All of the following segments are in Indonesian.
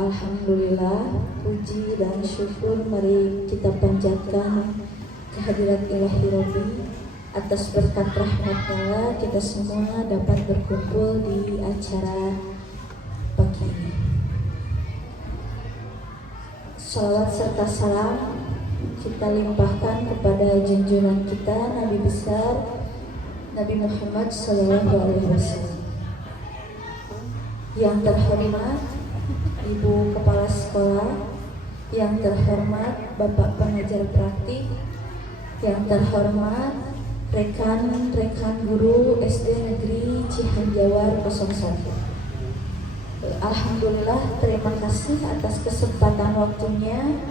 Alhamdulillah, puji dan syukur mari kita panjatkan kehadirat Ilahi Rabbi. Atas berkat rahmat-Nya kita semua dapat berkumpul di acara pagi ini. Salawat serta salam kita limpahkan kepada junjungan kita Nabi besar Nabi Muhammad SAW. Yang terhormat Ibu Kepala Sekolah, yang terhormat Bapak Pengajar Praktik, yang terhormat rekan-rekan guru SD Negeri Cihanjawar 01. Alhamdulillah, terima kasih atas kesempatan waktunya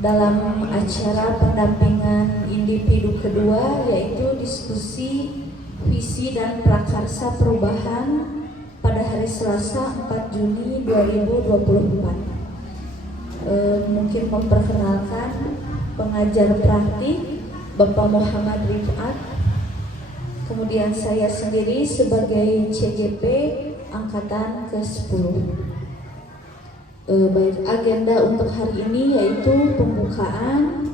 dalam acara pendampingan individu kedua, yaitu diskusi visi dan prakarsa perubahan pada hari Selasa 4 Juni 2024. Mungkin memperkenalkan pengajar praktik Bapak Muhammad Rifat, kemudian saya sendiri sebagai CGP angkatan ke-10. Baik, agenda untuk hari ini yaitu pembukaan,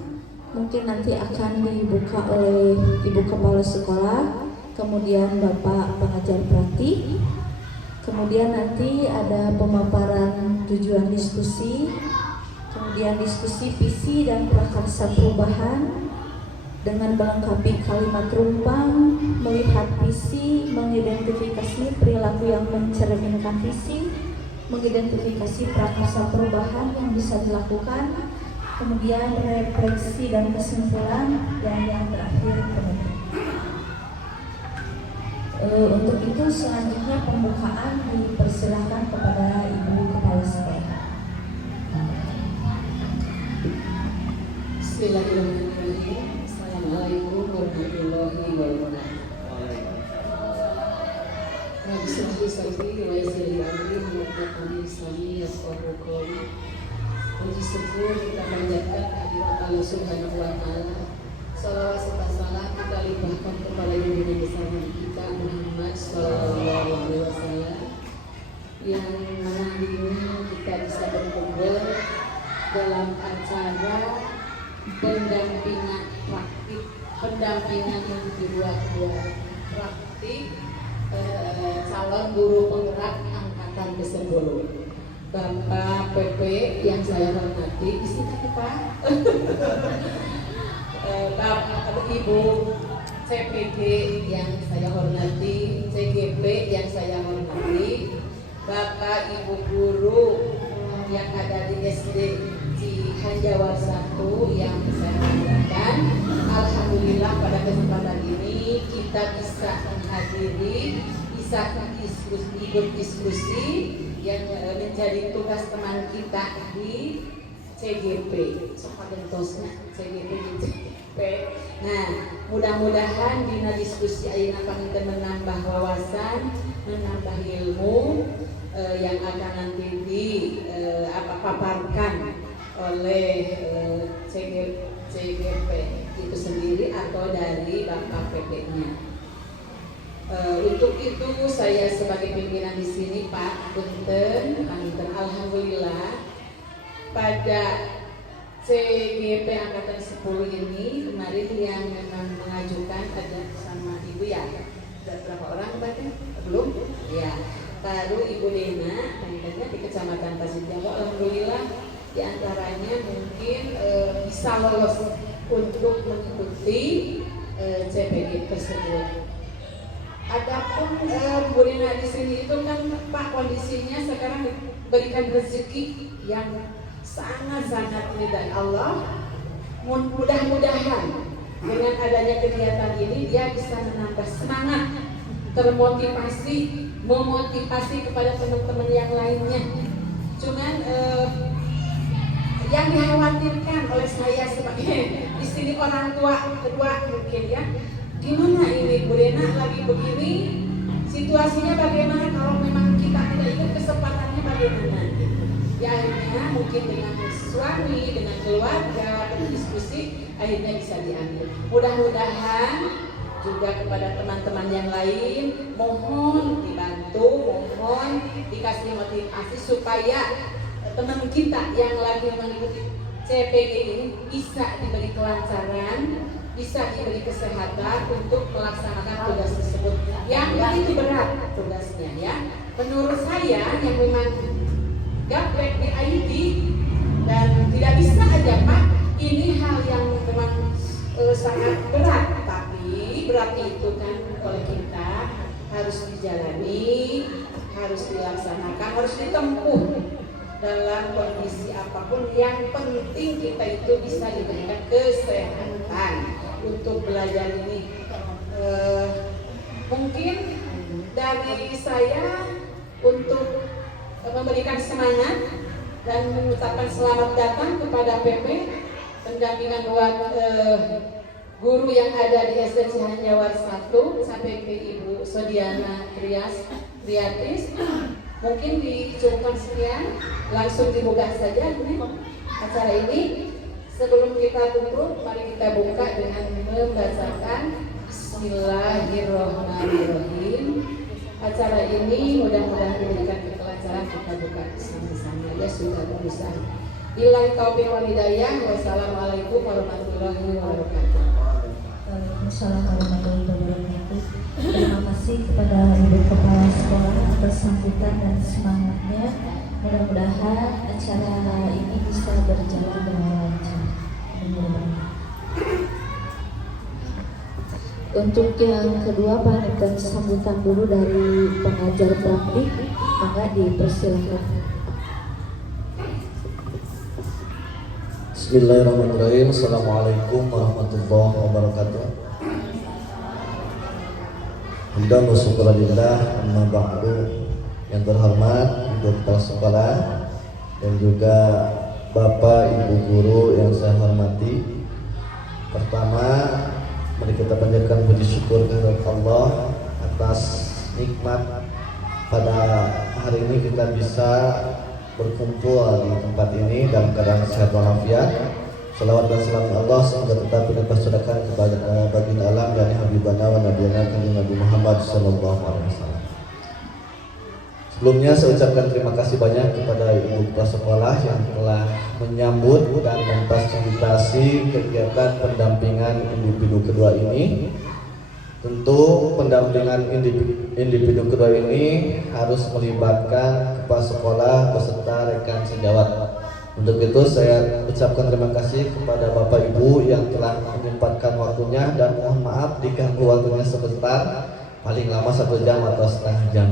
mungkin nanti akan dibuka oleh Ibu Kepala Sekolah, kemudian Bapak Pengajar Praktik. Kemudian nanti ada pemaparan tujuan diskusi, kemudian diskusi visi dan prakarsa perubahan dengan melengkapi kalimat rumpang, melihat visi, mengidentifikasi perilaku yang mencerminkan visi, mengidentifikasi prakarsa perubahan yang bisa dilakukan, kemudian refleksi dan kesimpulan, dan yang terakhir penutup. Untuk itu selanjutnya pembukaan dipersilakan kepada Ibu Kepala Sekolah. Bismillahirrahmanirrahim. Assalamualaikum warahmatullahi wabarakatuh. Rabbi shrah li sadri wa yassir li amri wahlul 'uqdatam min lisani yafqahu qawli. Puji syukur kita panjatkan kehadirat Allah Subhanahu wa taala. Salawat serta salam kita limpahkan kepada junjungan besar kita Muhammad sallallahu alaihi wasallam, yang mana hari ini kita bisa berkumpul dalam acara pendampingan praktik, pendampingan yang kedua praktik calon guru penggerak angkatan ke-10. Bapak PP yang saya hormati, di sini kita Bapak Ibu CPD yang saya hormati, CGP yang saya hormati, Bapak Ibu guru yang ada di SD Cihanjawar 1 yang saya hormatkan. Alhamdulillah pada kesempatan ini kita bisa menghadiri, bisa ikut diskusi yang menjadi tugas teman kita di CGP. Sokadentosnya CGP di CGP. Nah, mudah-mudahan dina diskusi ayeuna panginten menambah wawasan, menambah ilmu yang akan nanti paparkan oleh CGP itu sendiri atau dari Bapak PP-nya. Untuk itu saya sebagai pimpinan di sini Pak Punten, alhamdulillah pada CGP angkatan 10 ini kemarin yang memang mengajukan ada sama Ibu ya. Ada berapa orang Bapak? Belum? Ya. Baru Ibu Dena, kandidatnya di Kecamatan Pasir Jambu. Alhamdulillah di antaranya mungkin bisa lolos untuk mengikuti CPG tersebut. Adapun Bu Dena di sini itu kan Pak kondisinya sekarang diberikan rezeki yang sangat-sangat dari Allah. Mudah-mudahan dengan adanya kegiatan ini dia bisa menambah semangat, termotivasi, memotivasi kepada teman-teman yang lainnya. Cuman yang dikhawatirkan oleh saya sebagai di sini orang tua kedua mungkin ya, gimana ini Bu Dena lagi begini, situasinya bagaimana kalau memang kita tidak ikut, kesempatannya bagaimana? Ya akhirnya mungkin dengan suami, dengan keluarga, dengan diskusi akhirnya bisa diambil. Mudah-mudahan juga kepada teman-teman yang lain, mohon dibantu, mohon dikasih motivasi supaya teman kita yang lagi mengikuti CPG ini bisa diberi kelancaran, bisa diberi kesehatan untuk melaksanakan tugas tersebut yang begitu berat tugasnya ya. Menurut saya yang memang gaplek di ID dan tidak bisa aja Pak, ini hal yang memang sangat berat, tapi beratnya itu kan oleh kita harus dijalani, harus dilaksanakan, harus ditempuh dalam kondisi apapun. Yang penting kita itu bisa diberikan kesehatan untuk belajar ini. Mungkin dari saya untuk memberikan semangat dan mengucapkan selamat datang kepada PP pendampingan buat guru yang ada di SD Cihanjawar 1 sampai ke Ibu Sodiana Triatis. Mungkin dicukupkan sekian, langsung dibuka saja acara ini. Sebelum kita tutup, mari kita buka dengan membacakan Bismillahirrahmanirrahim. Acara ini mudah-mudahan diberikan kelancaran, kita buka sama-sama ya, sudah berusaha. Billahi taufiq wal hidayah. Wassalamualaikum warahmatullahi wabarakatuh. Waalaikumsalam warahmatullahi wabarakatuh. Terima kasih kepada Ibu Kepala Sekolah atas sambutan dan semangatnya. Mudah-mudahan acara ini bisa berjalan dengan lancar. Untuk yang kedua, panitia sambutan dulu dari pengajar praktik, maka dipersilakan. Bismillahirrahmanirrahim. Assalamualaikum warahmatullahi wabarakatuh. Hamdan wa syukurillah, amma ba'du. Yang terhormat Ibu Kepala Sekolah dan juga Bapak Ibu Guru yang saya hormati. Pertama, mari kita panjatkan puji syukur kepada Allah atas nikmat pada hari ini kita bisa berkumpul di tempat ini dalam keadaan sehat walafiat. Salawat dan salam Allah semoga tetap tercurahkan kepada baginda alam yakni Habibana wa Nabiyana Nabi Muhammad sallallahu alaihi wasallam. Sebelumnya saya ucapkan terima kasih banyak kepada Ibu Kepala Sekolah yang telah menyambut dan memfasilitasi kegiatan pendampingan individu kedua ini. Tentu pendampingan individu kedua ini harus melibatkan kepala sekolah beserta rekan sejawat. Untuk itu saya ucapkan terima kasih kepada Bapak Ibu yang telah menyempatkan waktunya dan mohon maaf diganggu waktunya sebentar, paling lama 1 jam atau setengah jam.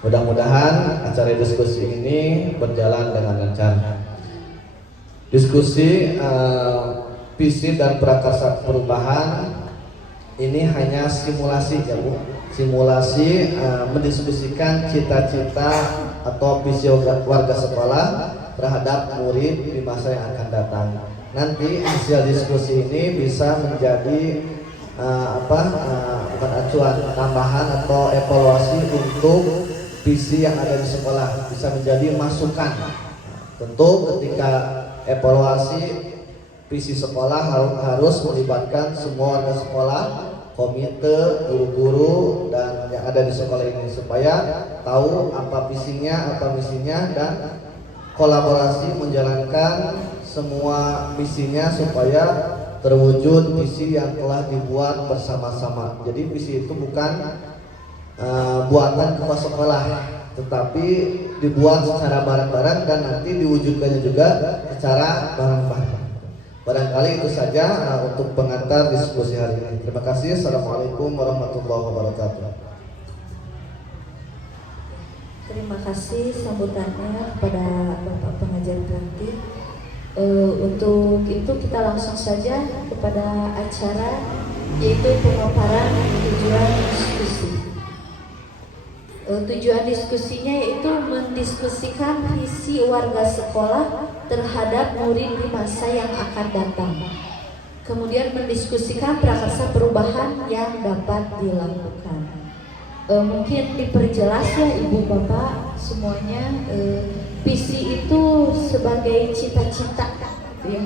Mudah-mudahan acara diskusi ini berjalan dengan lancar. Diskusi visi dan prakarsa perubahan ini hanya simulasi ya Bu. Simulasi mendiskusikan cita-cita atau visi warga sekolah terhadap murid di masa yang akan datang. Nanti hasil diskusi ini bisa menjadi bukan acuan tambahan atau evaluasi untuk visi yang ada di sekolah, bisa menjadi masukan. Tentu ketika evaluasi visi sekolah harus melibatkan semua warga sekolah, komite, guru-guru dan yang ada di sekolah ini supaya tahu apa visinya, apa misinya dan kolaborasi menjalankan semua misinya supaya terwujud visi yang telah dibuat bersama-sama. Jadi visi itu bukan buatan kepala sekolah, tetapi dibuat secara bareng-bareng dan nanti diwujudkannya juga secara bareng-bareng. Barangkali itu saja untuk pengantar diskusi hari ini. Terima kasih. Assalamualaikum warahmatullahi wabarakatuh. Terima kasih sambutannya kepada Bapak Pengajar praktik. Untuk itu kita langsung saja kepada acara, yaitu pemaparan tujuan diskusi. Tujuan diskusinya yaitu mendiskusikan visi warga sekolah terhadap murid di masa yang akan datang. Kemudian mendiskusikan prakarsa perubahan yang dapat dilakukan. Mungkin diperjelas ya Ibu Bapak semuanya, visi itu sebagai cita-cita ya.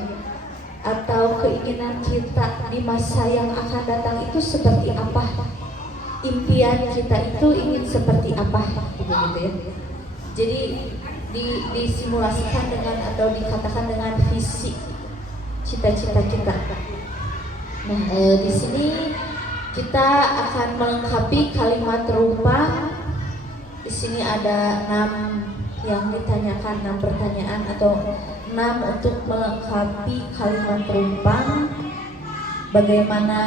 atau keinginan kita di masa yang akan datang itu seperti apa, impian kita itu ingin seperti apa, gitu ya. Jadi disimulasikan dengan atau dikatakan dengan visi cita-cita kita. Nah, di sini kita akan melengkapi kalimat rumpang. Di sini ada 6 yang ditanyakan, 6 pertanyaan atau 6 untuk melengkapi kalimat rumpang. Bagaimana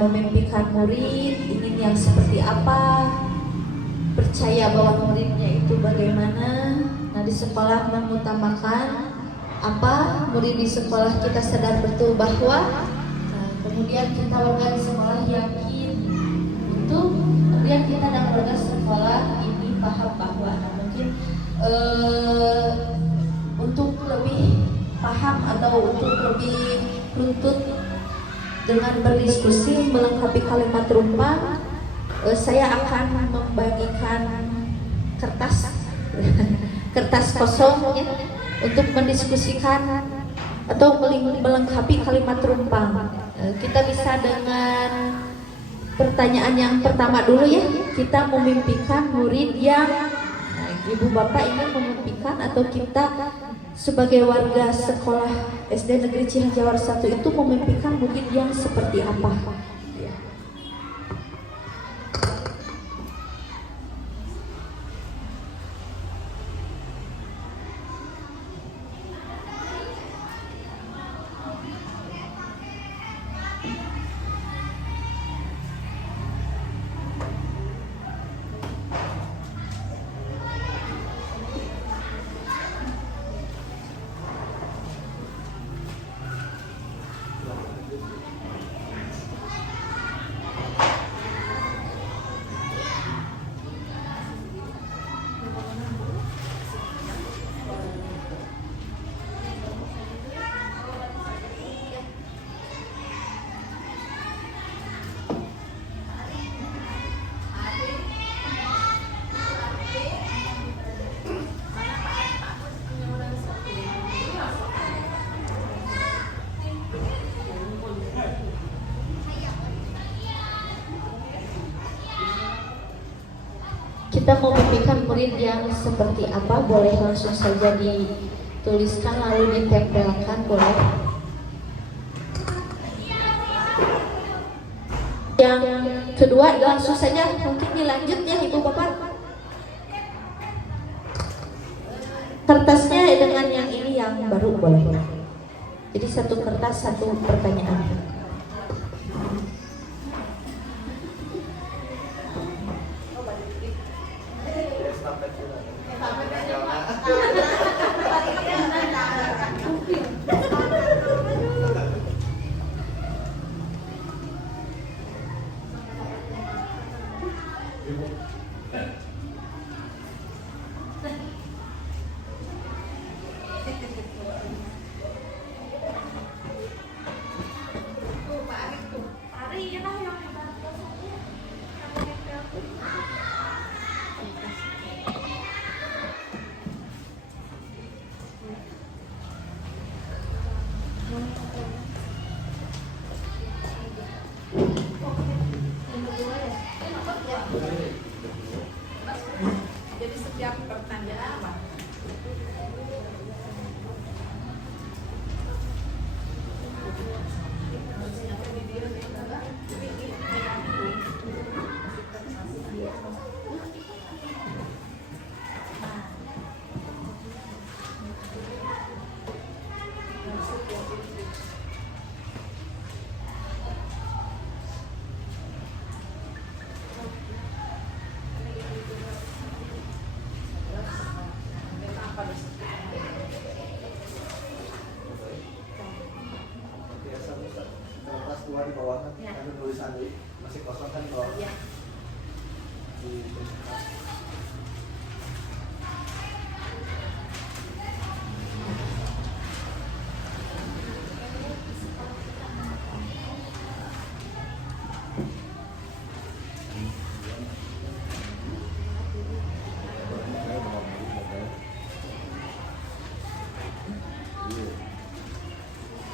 memimpikan murid, ingin yang seperti apa, percaya bahwa muridnya itu bagaimana. Nah, di sekolah mengutamakan apa, murid di sekolah kita sadar betul bahwa, kemudian kita warga di sekolah yakin itu, kemudian kita dan warga sekolah ini paham bahwa, mungkin untuk lebih paham atau untuk lebih runtut dengan berdiskusi melengkapi kalimat rumpang, saya akan membagikan kertas kertas kosong ya, untuk mendiskusikan atau melengkapi kalimat rumpang. Kita bisa dengan pertanyaan yang pertama dulu ya. Kita memimpikan murid yang, ibu bapak ingin memimpikan atau kita sebagai warga sekolah SD Negeri Cihajawar 1 itu memimpikan murid yang seperti apa? Kita memimpikan murid yang seperti apa, boleh langsung saja dituliskan lalu ditempelkan, boleh. Yang kedua langsung saja, mungkin dilanjut ya ibu bapak. Kertasnya dengan yang ini yang baru boleh. Jadi satu kertas satu pertanyaan. Jadi setiap pertanyaan apa? Di bawah kan ada tulisan masih kosong kan kalau di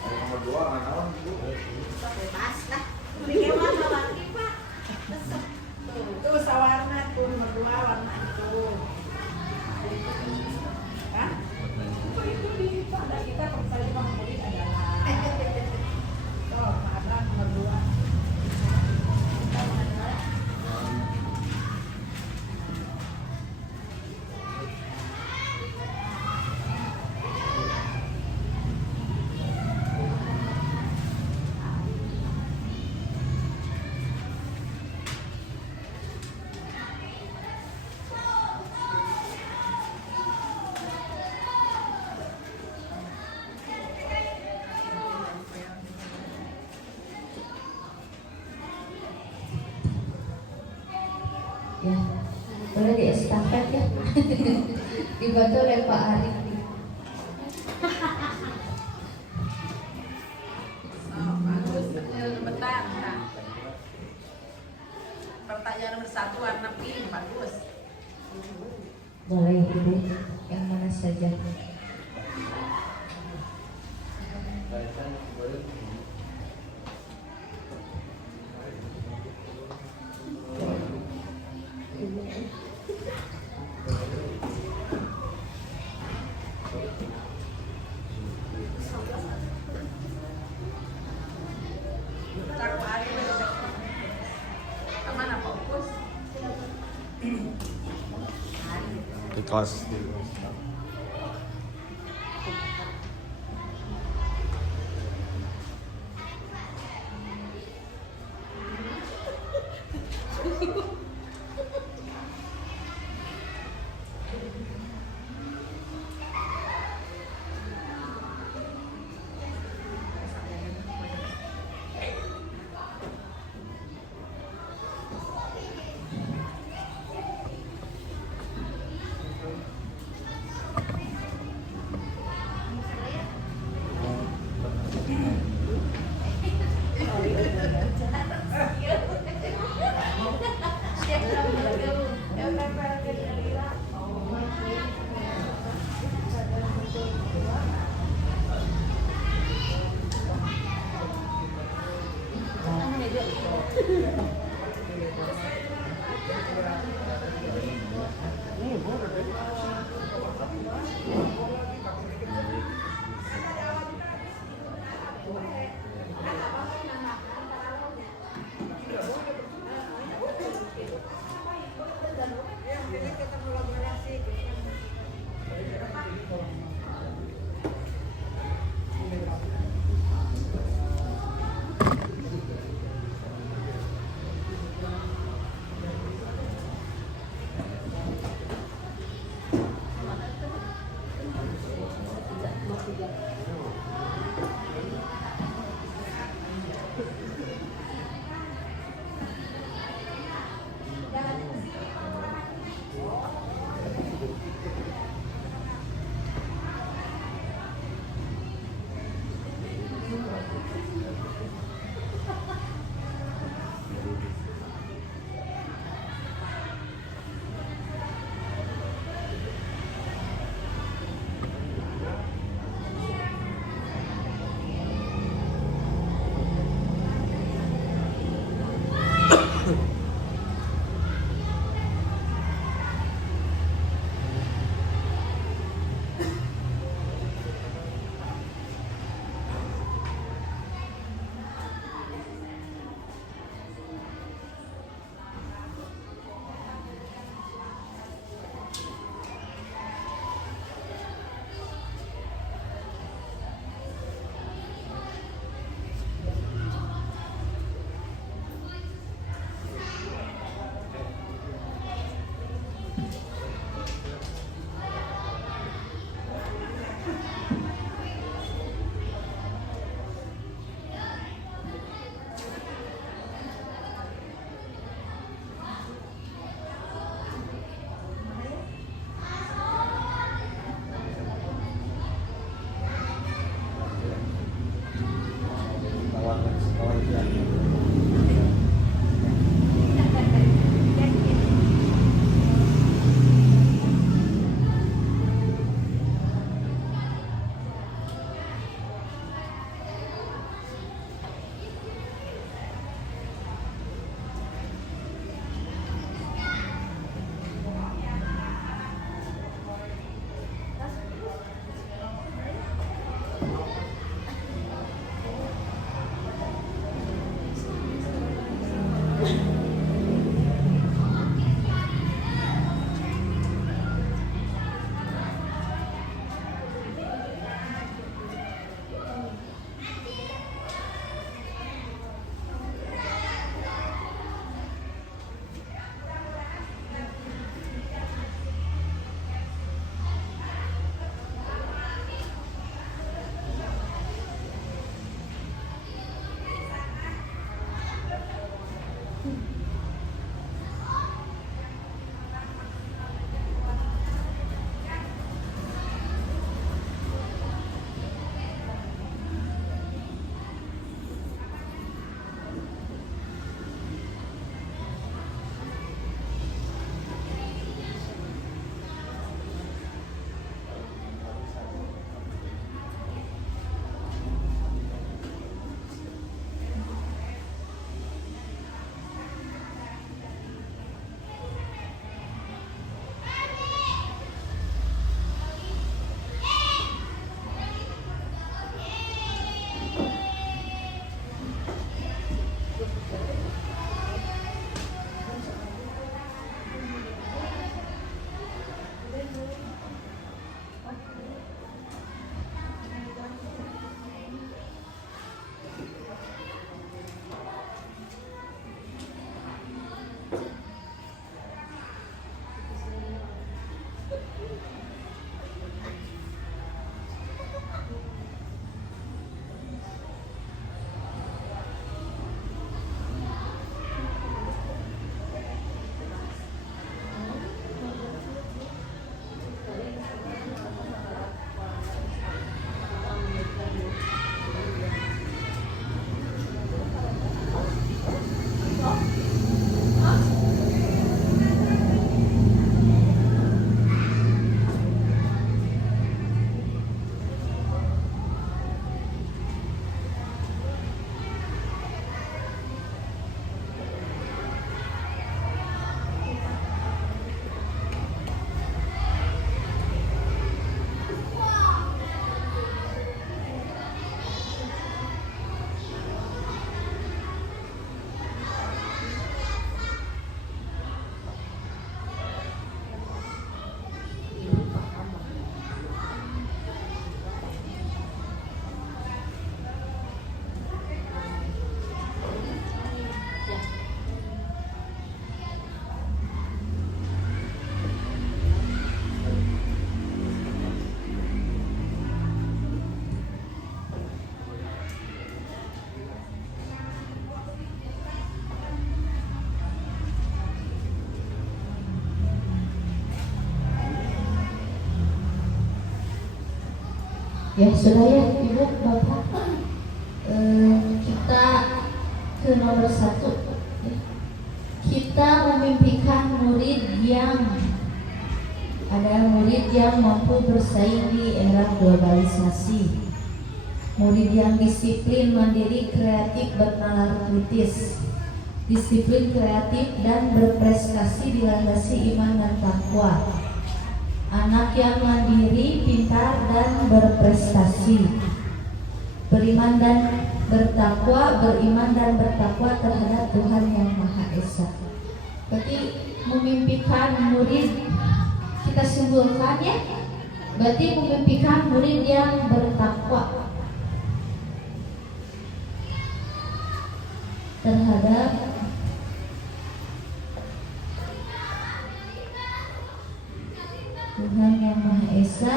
nomor 2 dua warna itu. Hah? Itu di pada kita saya favorit adalah ada nomor dua. Ya, boleh di estafet ya. Dibantu oleh Pak Ari. Oh, bagus. Bentar. Nah. Pertanyaan nomor 1 warna pink bagus. Boleh Ibu, yang mana saja. Cak Ari kemana fokus? Di kelas. Ya sudah ya Ibu Bapak, kita ke nomor 1 ya. Kita memimpikan murid yang mampu bersaing di era globalisasi, murid yang disiplin, mandiri, kreatif, bernalar kritis, disiplin, kreatif, dan berprestasi dilandasi iman dan takwa. Anak yang mandiri, pintar, dan berprestasi, beriman dan bertakwa terhadap Tuhan Yang Maha Esa. Berarti memimpikan murid, kita simpulkan ya, berarti memimpikan murid yang bertakwa terhadap Tuhan Yang Maha Esa.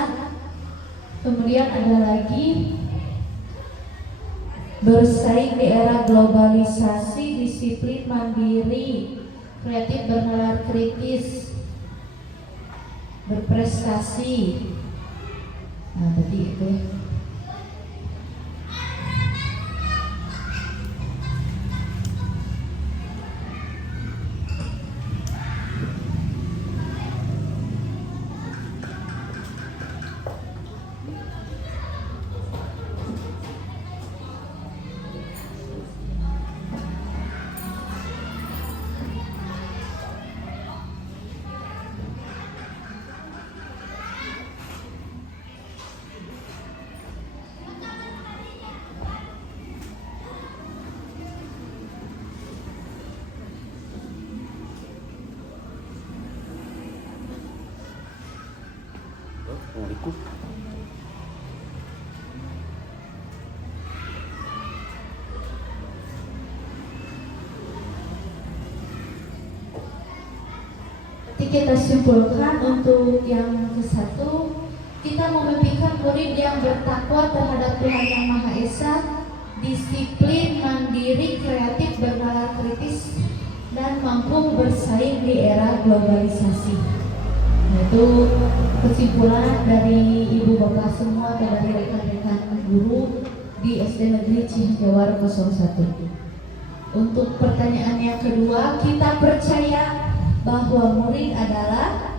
Kemudian ada lagi bersaing di era globalisasi, disiplin, mandiri, kreatif, bernalar kritis, berprestasi. Nah, berarti itu. Assalamualaikum. Nanti kita simpulkan untuk yang ke-1, kita memimpikan murid yang bertakwa terhadap Tuhan Yang Maha Esa, disiplin, mandiri, kreatif, bernalar kritis, dan mampu bersaing di era globalisasi. Itu kesimpulan dari ibu bapak semua atau dari rekan-rekan guru di SD Negeri Cihangewar 01. Untuk pertanyaan yang kedua, kita percaya bahwa murid adalah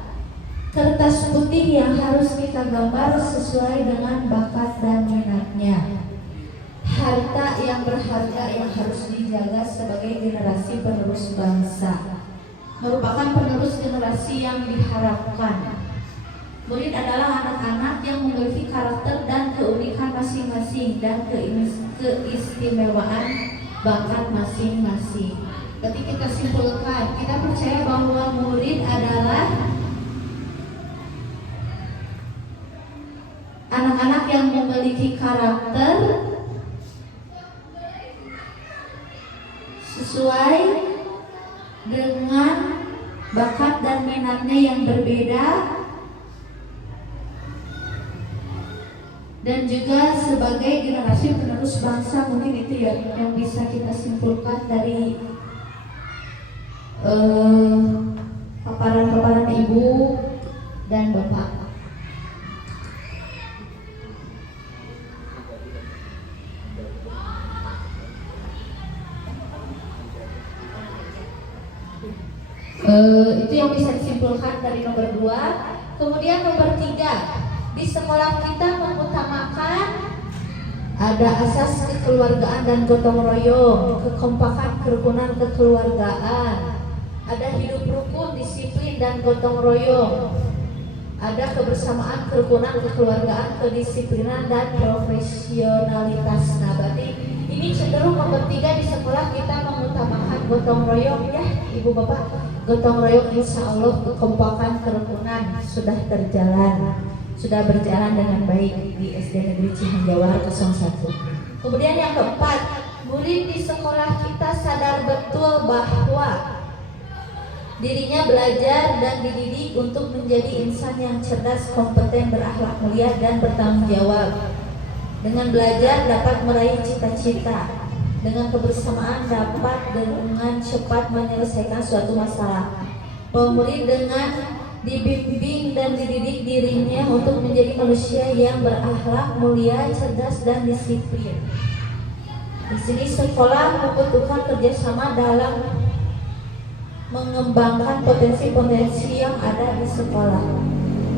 kertas putih yang harus kita gambar sesuai dengan bakat dan minatnya, harta yang berharga yang harus dijaga sebagai generasi penerus bangsa, merupakan penerus generasi yang diharapkan. Murid adalah anak-anak yang memiliki karakter dan keunikan masing-masing dan keistimewaan bakat masing-masing. Berarti kita simpulkan, kita percaya bahwa murid adalah anak-anak yang memiliki karakter sesuai dengan bakat dan minatnya yang berbeda, dan juga sebagai generasi penerus bangsa. Mungkin itu ya yang bisa kita simpulkan dari paparan-paparan ibu dan bapak. Itu yang bisa disimpulkan dari nomor 2. Kemudian nomor 3, di sekolah kita mengutamakan ada asas kekeluargaan dan gotong royong, kekompakan, kerukunan, kekeluargaan. Ada hidup rukun, disiplin, dan gotong royong. Ada kebersamaan, kerukunan, kekeluargaan, kedisiplinan, dan profesionalitas. Nah, berarti ini cenderung nomor 3 di sekolah kita mengutamakan gotong royong ya, ibu bapak. Gotong royong insya Allah, kekompakan, kerukunan sudah berjalan dengan baik di SD Negeri Cihangewar 01. Kemudian yang keempat, murid di sekolah kita sadar betul bahwa dirinya belajar dan dididik untuk menjadi insan yang cerdas, kompeten, berakhlak mulia, dan bertanggung jawab. Dengan belajar dapat meraih cita-cita. Dengan kebersamaan dapat dengan cepat menyelesaikan suatu masalah. Murid dengan dibimbing dan dididik dirinya untuk menjadi manusia yang berakhlak mulia, cerdas, dan disiplin. Di sini sekolah membutuhkan kerjasama dalam mengembangkan potensi-potensi yang ada di sekolah.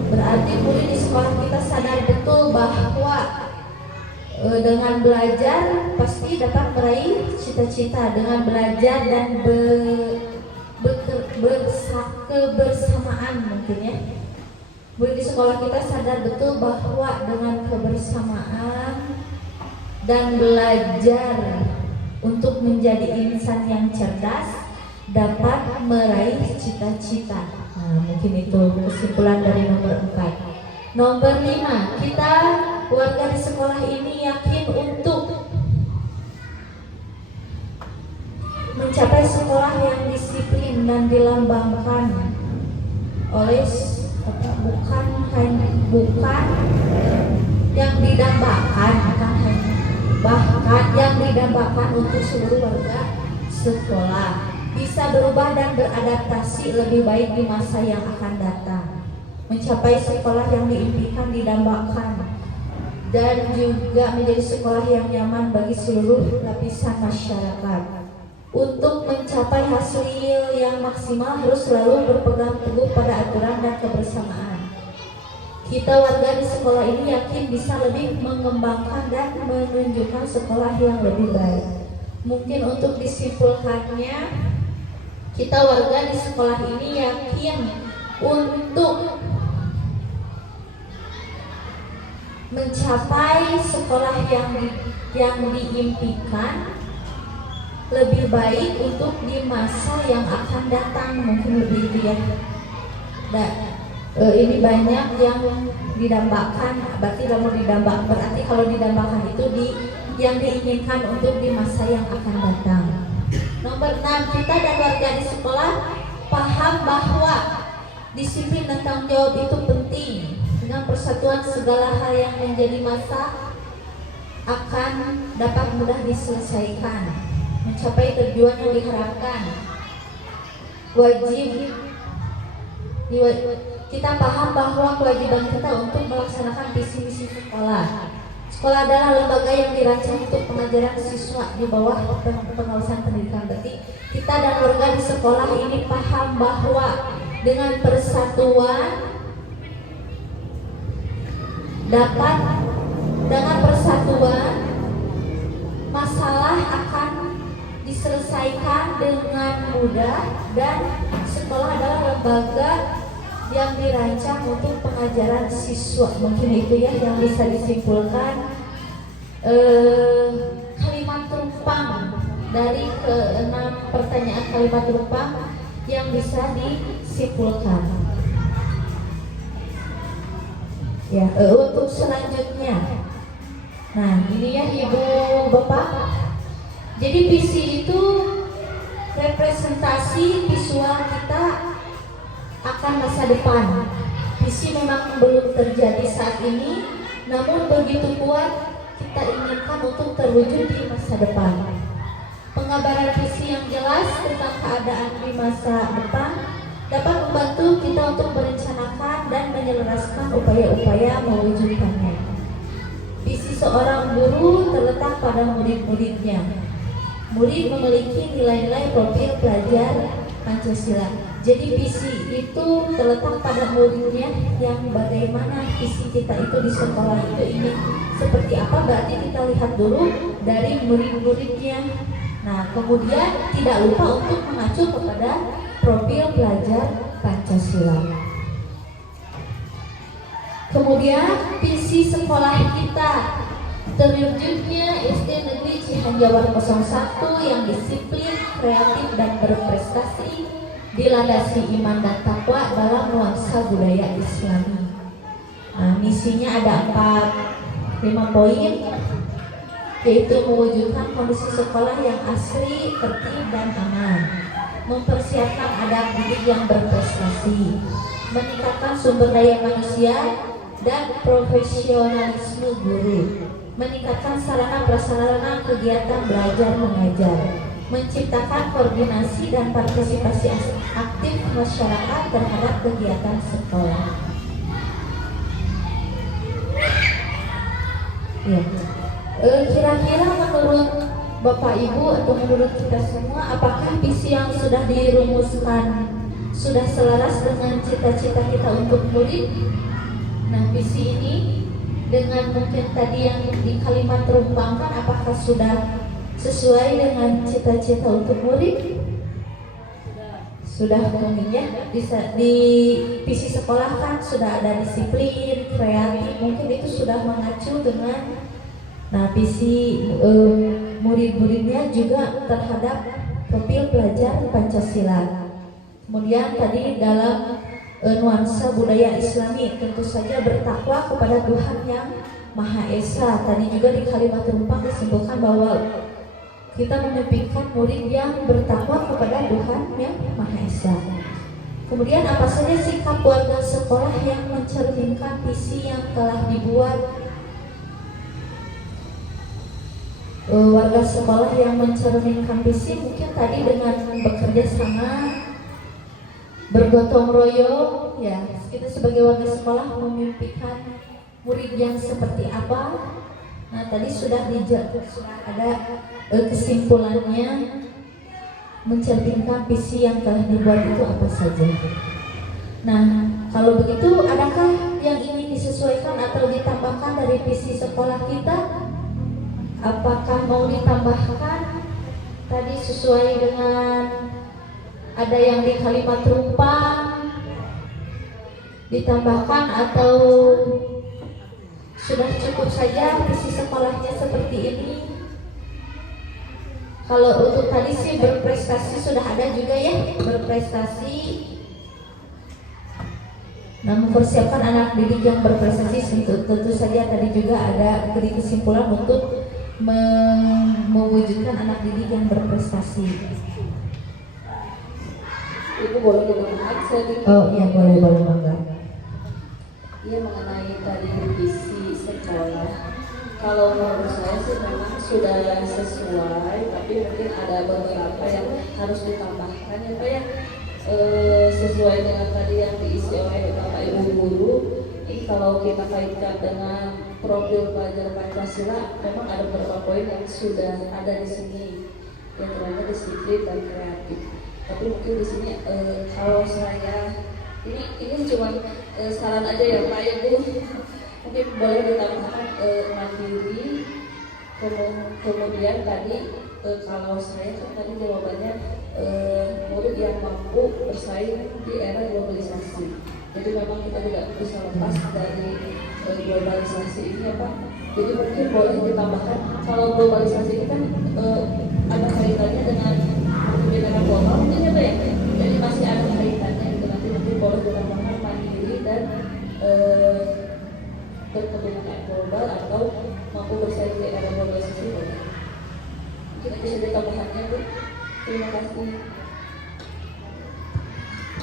Berarti murid di sekolah kita sadar betul bahwa dengan belajar pasti dapat meraih cita-cita. Dengan belajar dan kebersamaan mungkin ya. Murid di sekolah kita sadar betul bahwa dengan kebersamaan dan belajar untuk menjadi insan yang cerdas dapat meraih cita-cita. Nah, mungkin itu kesimpulan dari nomor 4. Nomor 5, kita warga di sekolah ini yakin untuk mencapai sekolah yang disiplin dan dilambangkan oleh bukan yang didambakan, bahkan yang didambakan untuk seluruh warga sekolah bisa berubah dan beradaptasi lebih baik di masa yang akan datang, mencapai sekolah yang diimpikan, didambakan, dan juga menjadi sekolah yang nyaman bagi seluruh lapisan masyarakat. Untuk mencapai hasil yang maksimal harus selalu berpegang teguh pada aturan dan kebersamaan. Kita warga di sekolah ini yakin bisa lebih mengembangkan dan menunjukkan sekolah yang lebih baik. Mungkin untuk disimpulkannya, kita warga di sekolah ini yakin untuk mencapai sekolah yang diimpikan lebih baik untuk di masa yang akan datang, mungkin lebih itu ya. Ini banyak yang didambakan, berarti kalau didambakan itu yang diinginkan untuk di masa yang akan datang. Nomor 6, kita dan warga di sekolah paham bahwa disiplin dan tanggung jawab itu penting. Dengan persatuan segala hal yang menjadi masalah akan dapat mudah diselesaikan. Mencapai tujuan yang diharapkan, kita paham bahwa kewajiban kita untuk melaksanakan visi misi sekolah. Sekolah adalah lembaga yang dirancang untuk pengajaran siswa di bawah pengawasan pendidikan. Berarti kita dan warga di sekolah ini paham bahwa dengan persatuan masalah akan diselesaikan dengan mudah, dan sekolah adalah lembaga yang dirancang untuk pengajaran siswa. Mungkin itu ya yang bisa disimpulkan kalimat tumpang dari ke-6 pertanyaan kalimat tumpang yang bisa disimpulkan. Ya, untuk selanjutnya, nah ini ya Ibu Bapak. Jadi visi itu representasi visual kita akan masa depan. Visi memang belum terjadi saat ini, namun begitu kuat kita inginkan untuk terwujud di masa depan. Pengabaran visi yang jelas tentang keadaan di masa depan dapat membantu kita untuk merencanakan dan menyelaraskan upaya-upaya mewujudkannya. Visi seorang guru terletak pada murid-muridnya. Murid memiliki nilai-nilai profil pelajar Pancasila. Jadi visi itu terletak pada muridnya, yang bagaimana visi kita itu di sekolah itu ini seperti apa. Berarti kita lihat dulu dari murid-muridnya. Nah, kemudian tidak lupa untuk mengacu kepada profil pelajar Pancasila. Kemudian visi sekolah kita terwujudnya SD Negeri Cihanjawar 01 yang disiplin, kreatif, dan berprestasi, dilandasi iman dan takwa dalam nuansa budaya Islami. Nah, misinya ada 5 poin, yaitu mewujudkan kondisi sekolah yang asri, tertib, dan aman, mempersiapkan adab didik yang berprestasi, meningkatkan sumber daya manusia dan profesionalisme guru, meningkatkan sarana prasarana kegiatan belajar mengajar, menciptakan koordinasi dan partisipasi aktif masyarakat terhadap kegiatan sekolah. Ya. Kira-kira menurut Bapak Ibu atau menurut kita semua, apakah visi yang sudah dirumuskan sudah selaras dengan cita-cita kita untuk murid? Nah, visi ini dengan mungkin tadi yang di kalimat terumpangkan, apakah sudah sesuai dengan cita-cita untuk murid? Sudah mungkin ya. Di visi sekolah kan sudah ada disiplin, kreatif, mungkin itu sudah mengacu dengan visi murid-muridnya juga terhadap profil pelajar Pancasila. Kemudian tadi dalam nuansa budaya Islami tentu saja bertakwa kepada Tuhan yang Maha Esa. Tadi juga di kalimat terumpang disebutkan bahwa kita memimpikan murid yang bertakwa kepada Tuhan yang Maha Esa. Kemudian apa saja sikap warga sekolah yang mencerminkan visi yang telah dibuat? Warga sekolah yang mencerminkan visi mungkin tadi dengan bekerja sama, bergotong royong, ya kita sebagai warga sekolah memimpikan murid yang seperti apa. Nah tadi sudah ada kesimpulannya, mencerminkan visi yang telah dibuat itu apa saja. Nah kalau begitu, adakah yang ingin disesuaikan atau ditambahkan dari visi sekolah kita? Apakah mau ditambahkan tadi sesuai dengan ada yang di kalimat terumpang ditambahkan, atau sudah cukup saja visi sekolahnya seperti ini? Kalau untuk tadi sih berprestasi sudah ada juga ya, berprestasi. Nah, mempersiapkan anak didik yang berprestasi tentu saja tadi juga ada kesimpulan untuk mewujudkan anak didik yang berprestasi. Ibu boleh bertanya sedikit? Oh iya, boleh bangga. Iya, mengenai tadi visi sekolah, kalau menurut saya sih memang sudah sesuai, tapi mungkin ada beberapa yang harus ditambahkan ya Pak ya, sesuai dengan tadi yang diisi oleh Bapak Ibu guru. Ini kalau kita kaitkan dengan profil pelajar Pancasila, memang ada beberapa poin yang sudah ada di sini, yang ternyata disiplin dan kreatif. Tapi mungkin di sini kalau saya ini cuma saran aja ya Pak ya Bu, mungkin boleh ditambahkan mandiri, kemudian tadi kalau saya kan tadi jawabannya murid yang mampu bersaing di era globalisasi. Jadi memang kita tidak bisa lepas dari globalisasi ini ya Pak. Jadi mungkin boleh ditambahkan, kalau globalisasi ini kan ada kaitannya dengan kebijakan global mungkin ya Pak ya. Jadi masih ada kaitannya gitu, nanti mungkin boleh ditambahkan mandiri dan berkebijakan global atau mampu bersaing di era globalisasi. Mungkin bisa ditambahkannya Bu. Terima kasih.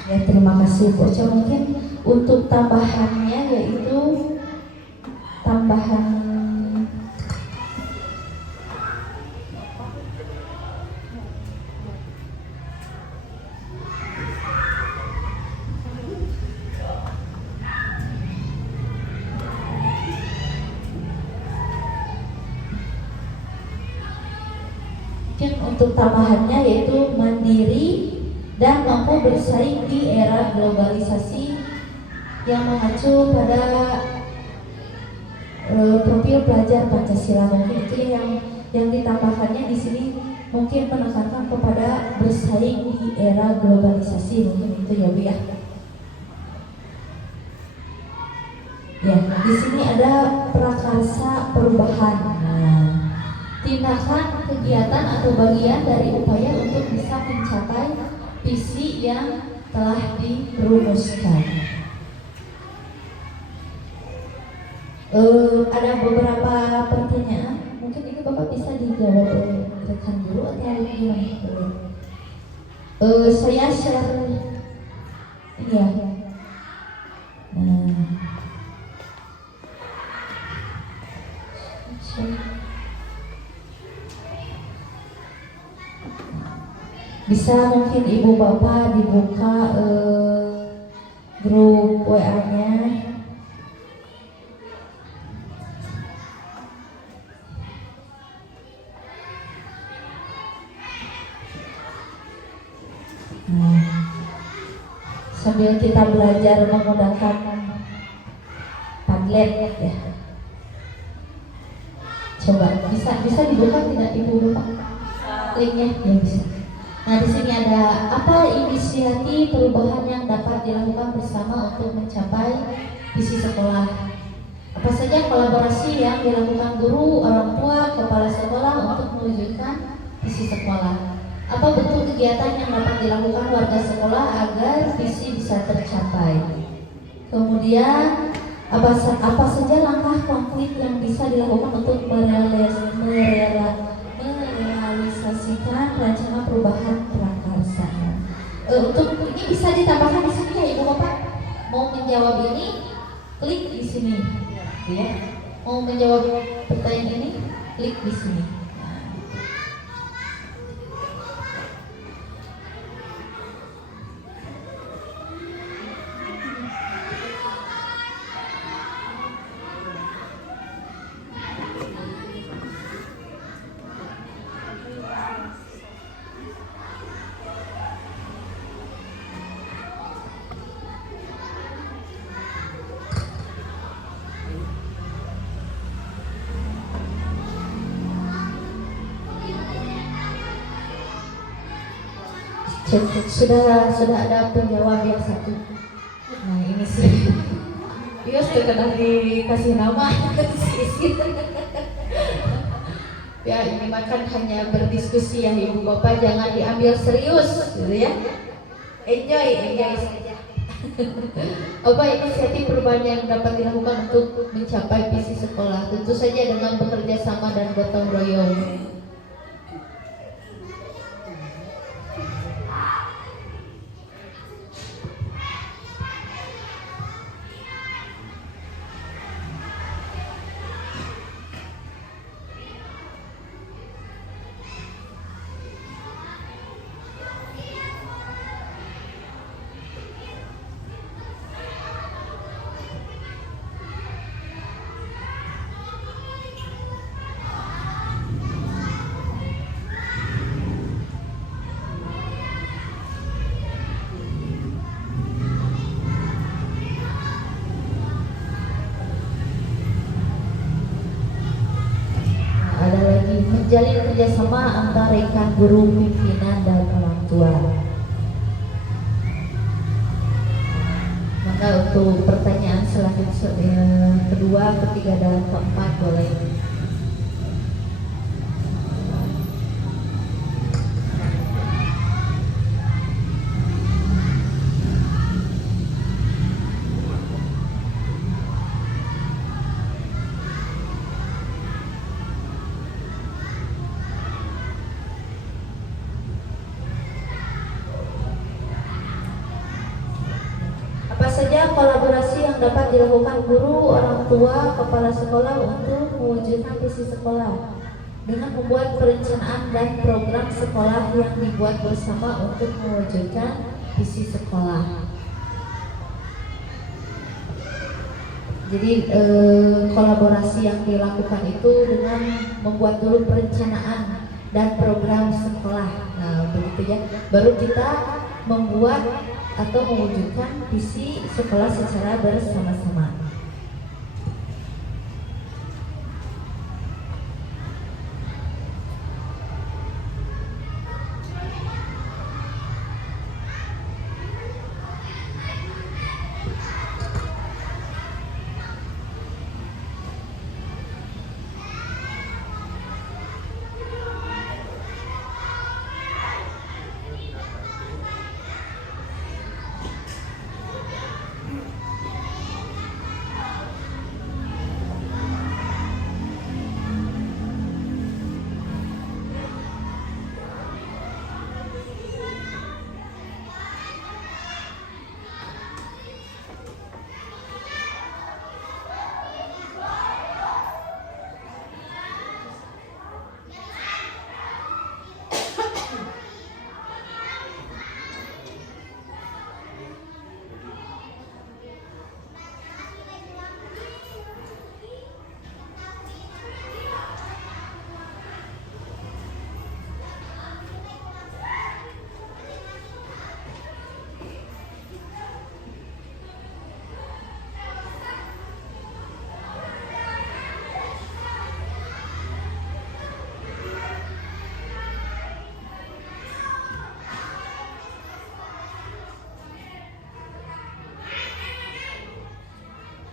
Ya, terima kasih Bu Ocha. Mungkin untuk tambahannya yaitu tambahan untuk tambahannya yaitu mandiri dan mampu bersaing di era globalisasi yang mengacu pada profil pelajar Pancasila. Mungkin itu yang ditambahkannya di sini, mungkin menekankan kepada bersaing di era globalisasi, mungkin itu ya Bu ya. Ya, di sini ada prakarsa perubahan. Nah, tindakan, kegiatan atau bagian dari upaya untuk bisa mencapai visi yang telah dirumuskan. Ada beberapa pertanyaan, mungkin ini Bapak bisa dijawab oleh rekan dulu atau gimana? Saya share ini ya. Nah, share. Bisa mungkin ibu bapak dibuka grup WA-nya. Sambil kita belajar menggunakan Padlet ya. Coba bisa dibuka tidak ibu bapak? Linknya ya bisa. Nah di sini ada apa inisiatif perubahan yang dapat dilakukan bersama untuk mencapai visi sekolah. Apa saja kolaborasi yang dilakukan guru, orang tua, kepala sekolah untuk mewujudkan visi sekolah. Apa bentuk kegiatan yang dapat dilakukan warga sekolah agar visi bisa tercapai. Kemudian apa saja langkah konkret yang bisa dilakukan untuk merealisasikan rencana perubahan prakarsa. Untuk ini bisa ditambahkan di sini ya ibu bapak. Mau menjawab ini, klik di sini. Ya. Mau menjawab pertanyaan ini, klik di sini. Sudah ada penjawab yang satu. Nah ini sih, dia sudah dikasih nama. Ya ini makan hanya berdiskusi ya ibu bapak, jangan diambil serius, gitu ya. Enjoy saja. Apa inisiatif perubahan yang dapat dilakukan untuk mencapai visi sekolah? Tentu saja dengan bekerja sama dan gotong royong. Menjalin kerjasama antara rekan guru, pimpinan, dan orang tua. Maka untuk pertanyaan selanjutnya kedua, ketiga, dan keempat boleh. Kolaborasi yang dapat dilakukan guru, orang tua, kepala sekolah untuk mewujudkan visi sekolah dengan membuat perencanaan dan program sekolah yang dibuat bersama untuk mewujudkan visi sekolah. Jadi kolaborasi yang dilakukan itu dengan membuat dulu perencanaan dan program sekolah. Nah, begitu ya. Baru kita membuat atau mewujudkan visi sekolah secara bersama-sama.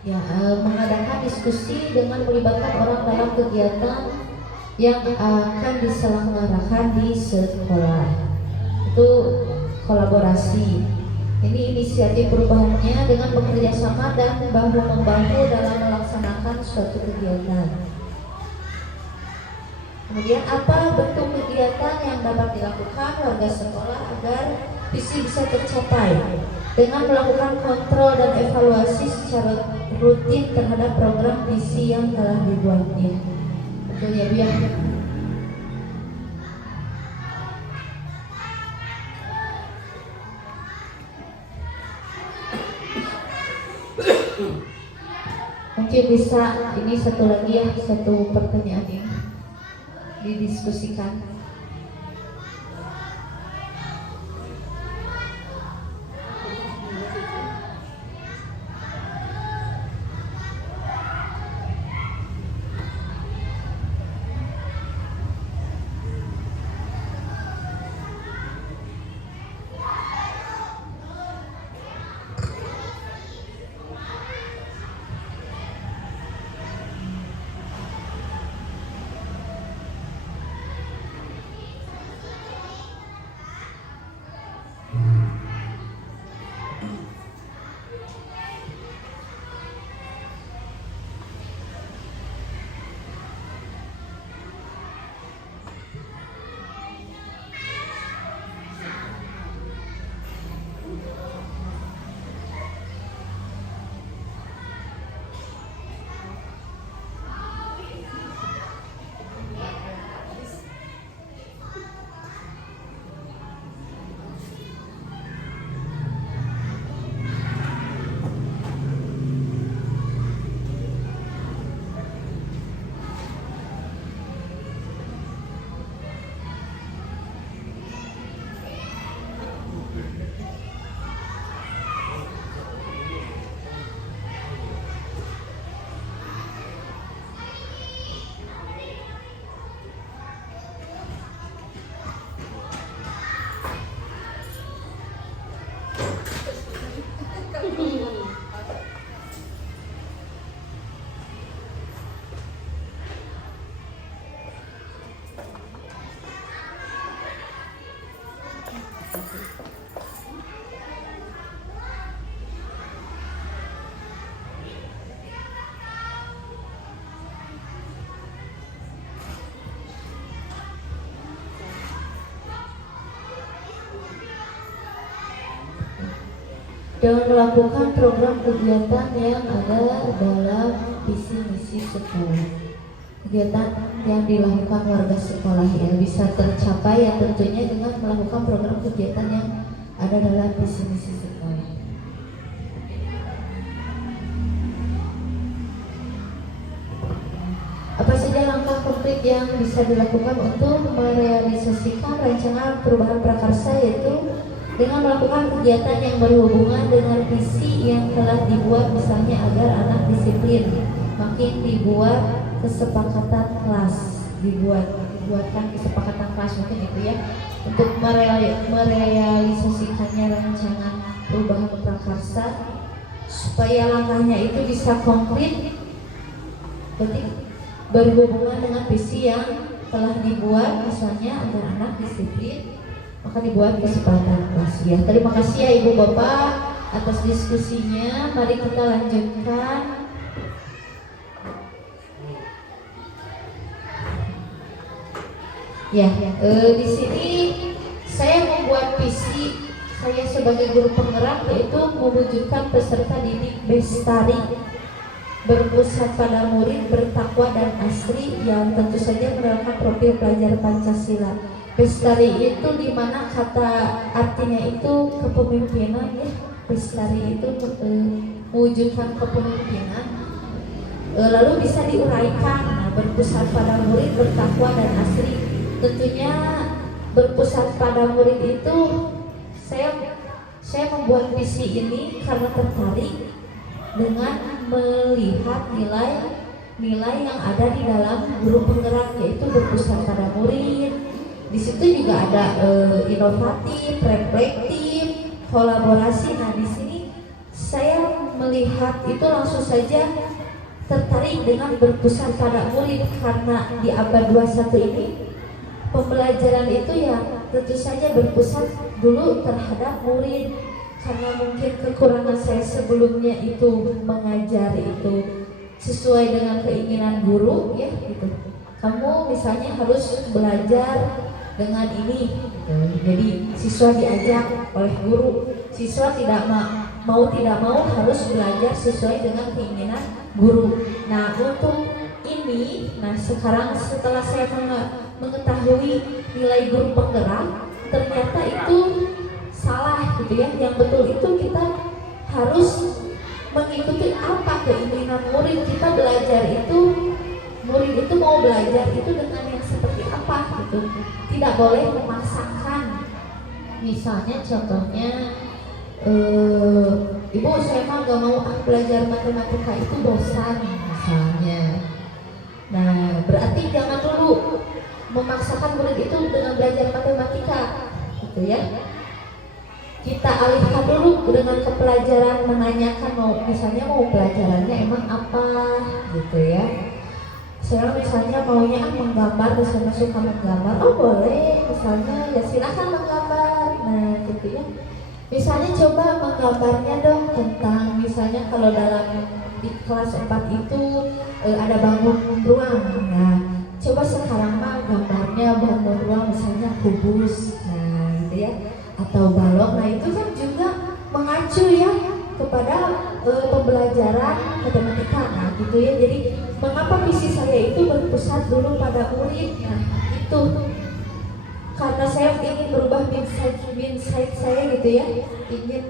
Ya, mengadakan diskusi dengan melibatkan orang dalam kegiatan yang akan diselenggarakan di sekolah. Itu kolaborasi. Ini inisiatif perubahannya dengan bekerja sama dan bahu-membahu dalam melaksanakan suatu kegiatan. Kemudian apa bentuk kegiatan yang dapat dilakukan warga sekolah agar visi bisa tercapai? Dengan melakukan kontrol dan evaluasi secara rutin terhadap program visi yang telah dibuatnya. Betul ya Bu ya? Mungkin bisa ini satu lagi ya, satu pertanyaan ini didiskusikan. Dan melakukan program kegiatan yang ada dalam visi misi sekolah. Kegiatan yang dilakukan warga sekolah ya bisa tercapai ya tentunya dengan melakukan program kegiatan yang ada dalam visi misi sekolah. Apa saja langkah konkret yang bisa dilakukan untuk merealisasikan rancangan perubahan prakarsa, yaitu dengan melakukan kegiatan yang berhubungan dengan visi yang telah dibuat, misalnya agar anak disiplin, makin dibuat kesepakatan kelas, dibuatkan kesepakatan kelas mungkin itu ya, untuk merealisasikannya rancangan perubahan prakarsa supaya langkahnya itu bisa konkret, berarti berhubungan dengan visi yang telah dibuat, misalnya agar anak disiplin, maka dibuat kesepakatan kelas ya. Terima kasih ya Ibu Bapak atas diskusinya. Mari kita lanjutkan. Ya, di sini saya membuat visi saya sebagai guru penggerak, yaitu mewujudkan peserta didik bestari, berpusat pada murid, bertakwa dan asri, yang tentu saja menerapkan profil pelajar Pancasila. Bestari itu dimana kata artinya itu kepemimpinan ya. Bestari itu mewujudkan kepemimpinan. Lalu bisa diuraikan, berpusat pada murid, bertakwa dan asri. Tentunya berpusat pada murid itu saya membuat visi ini karena tertarik dengan melihat nilai yang ada di dalam guru penggerak, yaitu berpusat pada murid. Di situ juga ada inovatif, reflektif, kolaborasi. Nah, di sini saya melihat itu langsung saja tertarik dengan berpusat pada murid, karena di abad 21 ini pembelajaran itu ya tentu saja berpusat dulu terhadap murid, karena mungkin kekurangan saya sebelumnya itu mengajar itu sesuai dengan keinginan guru ya gitu. Kamu misalnya harus belajar dengan ini gitu. Jadi siswa diajak oleh guru, siswa tidak mau tidak mau harus belajar sesuai dengan keinginan guru. Nah untuk ini, nah sekarang setelah saya mengetahui nilai guru penggerak, ternyata itu salah gitu ya. Yang betul itu kita harus mengikuti apa keinginan murid. Kita belajar itu, murid itu mau belajar itu dengan yang seperti apa gitu. Tidak boleh memaksakan. Misalnya contohnya, ibu saya mah gak mau belajar matematika, itu bosan misalnya. Nah berarti jangan dulu memaksakan murid itu dengan belajar matematika gitu ya. Kita alihkan dulu dengan kepelajaran, menanyakan misalnya mau pelajarannya emang apa gitu ya. Saya misalnya maunya menggambar, misalnya suka menggambar, oh boleh misalnya ya silakan menggambar. Nah gitu ya. Misalnya coba menggambarnya dong tentang misalnya kalau dalam di kelas 4 itu ada bangun ruang. Nah coba sekarang mah gambarnya bangun ruang misalnya kubus, nah gitu ya, atau balok. Nah itu kan juga mengacu ya kepada pembelajaran matematika. Nah gitu ya. Jadi mengapa visi saya itu berpusat dulu pada murid? Nah itu karena saya ingin berubah mindset saya gitu ya, ingin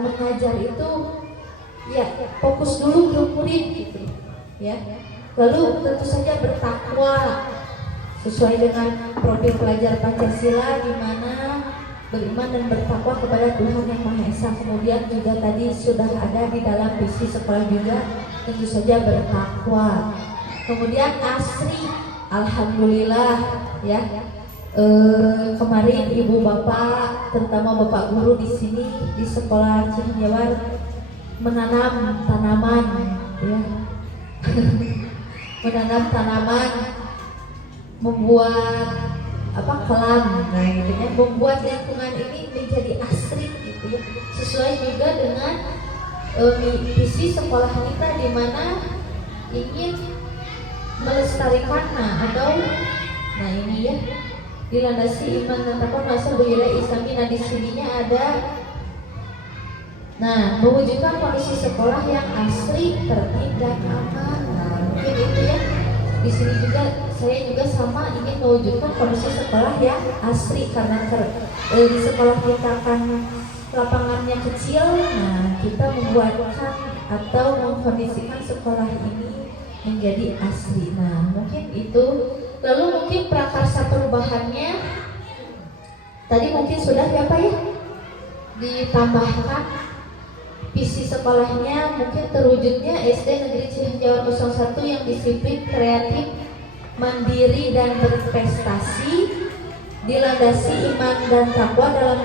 mengajar itu ya fokus dulu ke murid gitu ya. Lalu tentu saja bertakwa sesuai dengan profil pelajar Pancasila, di mana beriman dan bertakwa kepada Tuhan Yang Maha Esa. Kemudian juga tadi sudah ada di dalam visi sekolah juga, tentu saja bertakwa. Kemudian asri, alhamdulillah ya. Kemarin ibu bapak, terutama bapak guru di sini di sekolah Cihanjawar menanam tanaman ya. Menanam tanaman, membuat kolam, nah gitu ya, membuat lingkungan ini menjadi asri gitu ya, sesuai juga dengan visi sekolah kita, di mana ingin melestarikan nah ini ya, dilandasi iman dan takwa masa budaya Islami. Nah di sininya ada mewujudkan kondisi sekolah yang asri, tertib dan aman. Nah mungkin itu ya. Di sini juga saya juga sama ingin mewujudkan kondisi sekolah yang asri, karena di sekolah kita kan lapangannya kecil. Nah kita membuatkan atau mengkondisikan sekolah ini menjadi asri. Nah mungkin itu. Lalu mungkin prakarsa perubahannya tadi mungkin sudah ya Pak ya, ditambahkan visi sekolahnya mungkin terwujudnya SD Negeri Cihanjawar 01 yang disiplin, kreatif, mandiri dan berprestasi, dilandasi iman dan takwa dalam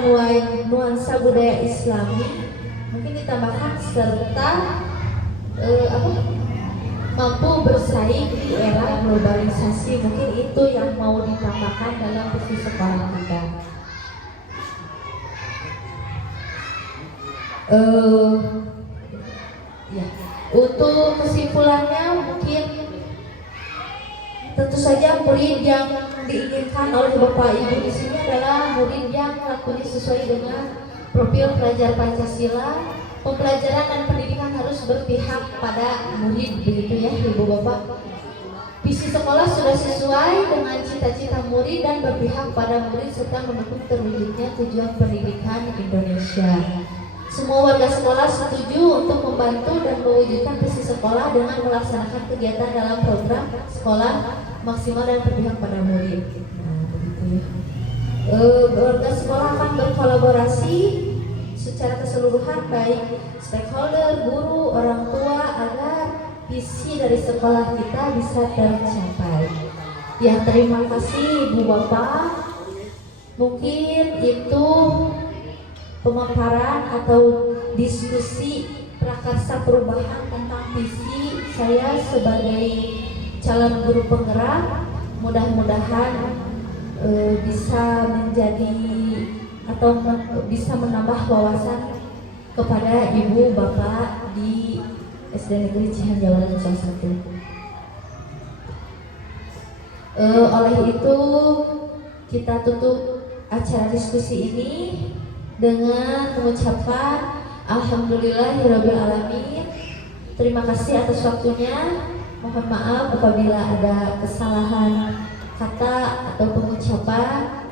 nuansa budaya Islami. Mungkin ditambahkan serta mampu bersaing di era globalisasi. Mungkin itu yang mau ditambahkan dalam visi sekolah kita. Ya, untuk kesimpulannya mungkin tentu saja murid yang diinginkan oleh Bapak Ibu di sini adalah murid yang lakunya sesuai dengan profil pelajar Pancasila. Pembelajaran dan pendidikan harus berpihak pada murid, begitu ya Ibu Bapak. Visi sekolah sudah sesuai dengan cita-cita murid dan berpihak pada murid serta mendukung terwujudnya tujuan pendidikan Indonesia. Semua warga sekolah setuju untuk membantu dan mewujudkan visi sekolah dengan melaksanakan kegiatan dalam program sekolah maksimal dan berpihak pada murid. Nah, begitu ya. Warga sekolah akan berkolaborasi secara keseluruhan, baik stakeholder, guru, orang tua, agar visi dari sekolah kita bisa tercapai. Ya, terima kasih Ibu Bapak. Mungkin itu pemaparan atau diskusi prakarsa perubahan tentang visi saya sebagai calon guru penggerak. Mudah-mudahan bisa menjadi atau bisa menambah wawasan kepada ibu bapak di SD Negeri Cihanjawara Nusa 1. Oleh itu kita tutup acara diskusi ini dengan mengucapkan Alhamdulillahirabbil alamin. Terima kasih atas waktunya. Mohon maaf apabila ada kesalahan kata atau pengucapan.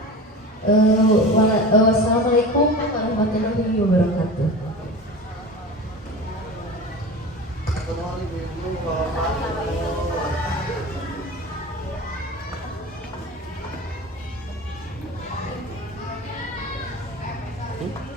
Wassalamualaikum warahmatullahi wabarakatuh. Hmm?